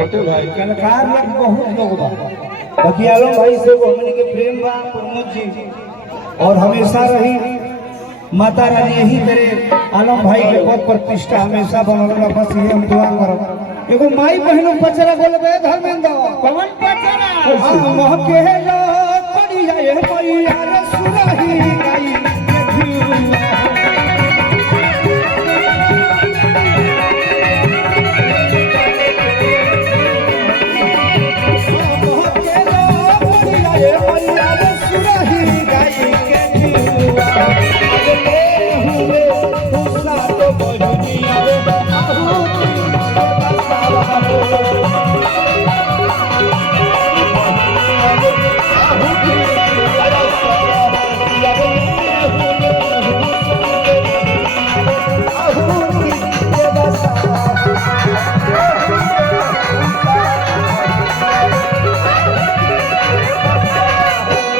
छोटे भाई कलाकार लोग बहुत लोग बा बाकी आलम भाई से हमने के प्रेम बा प्रमोद जी और हमेशा रही माता रानी यही तेरे आलम भाई के पद प्रतिष्ठा हमेशा बनल रहा। बस ये हम दुआ करब। एगो माई बहनों पचरा बोलबे धर्मेंद्र कौन पचरा हम के लो पड़ी जाए मैया रे सुरही गाई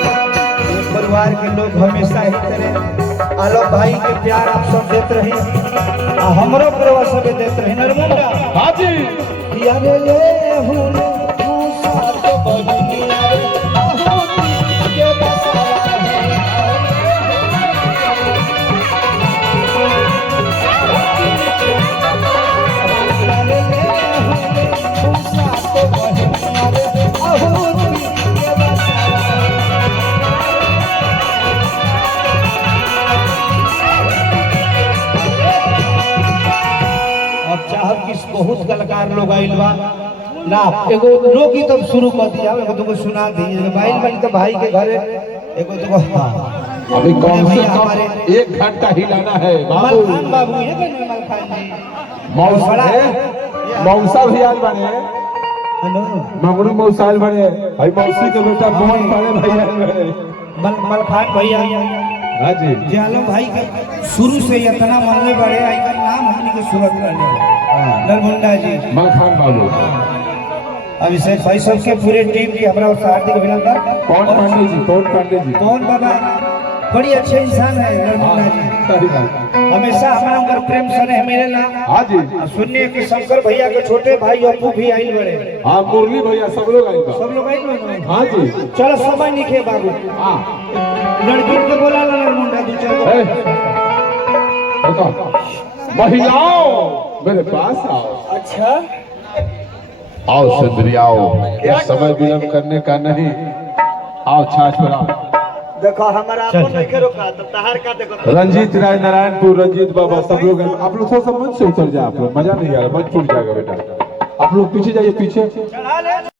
परिवार के लोग हमेशा ही तरह आलोक भाई के प्यार आप सब देते रहे हमरो परवा सब देते रहे नरमुंडा हाँ जी किया रे ले हुने साथ बहिनिया रे के बसा बहुत कलाकार लोग आइल बा ना एगो लोगी तब शुरू कर दिया एगो तुमको सुना दी भाई बनी तो भाई के घरे एगो तुमको अभी कम से कम 1 घंटा हिलाना है बाबू मलखान बाबू है कि मलखान जी मौसा है मौसा भी आल बने हेलो मंगरू मौसा आल बने भाई मौसी के बेटा मोहन बड़े भैया बने मलखान भैया हाँ जी जालम भाई के शुरू से इतना मनले बड़े आई का नाम हमनी के सूरत रहने नरमुंडा जी मलखान बाबू अभिषेक भाई सबके पूरे टीम की हमारा हार्दिक अभिनंदन। कौन पांडे जी कौन पांडे जी कौन बाबा बड़ी अच्छे इंसान है नरमुंडा जी सही बात हमेशा हमारा उनका प्रेम स्नेह मिलेला। हाँ जी सुनिए कि शंकर भैया के छोटे भाई अपू भी आइल बड़े हाँ मुरली भैया सब लोग आए सब लोग आइल बड़े हाँ जी चलो समय निके बाबू हाँ लड़की के बोला ला नरमुंडा दो चार बताओ महिलाओं मेरे पास आओ अच्छा आओ सुंदरी आओ ये समय विलंब करने का नहीं आओ छाछ पर आओ देखो हमारा अपन नहीं करो का तो तहार का देखो रंजीत राय नारायणपुर रंजीत बाबा सब लोग आप लोग थोड़ा सा मंच से उतर जाए आप लोग मजा नहीं आ रहा मंच टूट जाएगा बेटा आप लोग पीछे जाइए पीछे चढ़ा ले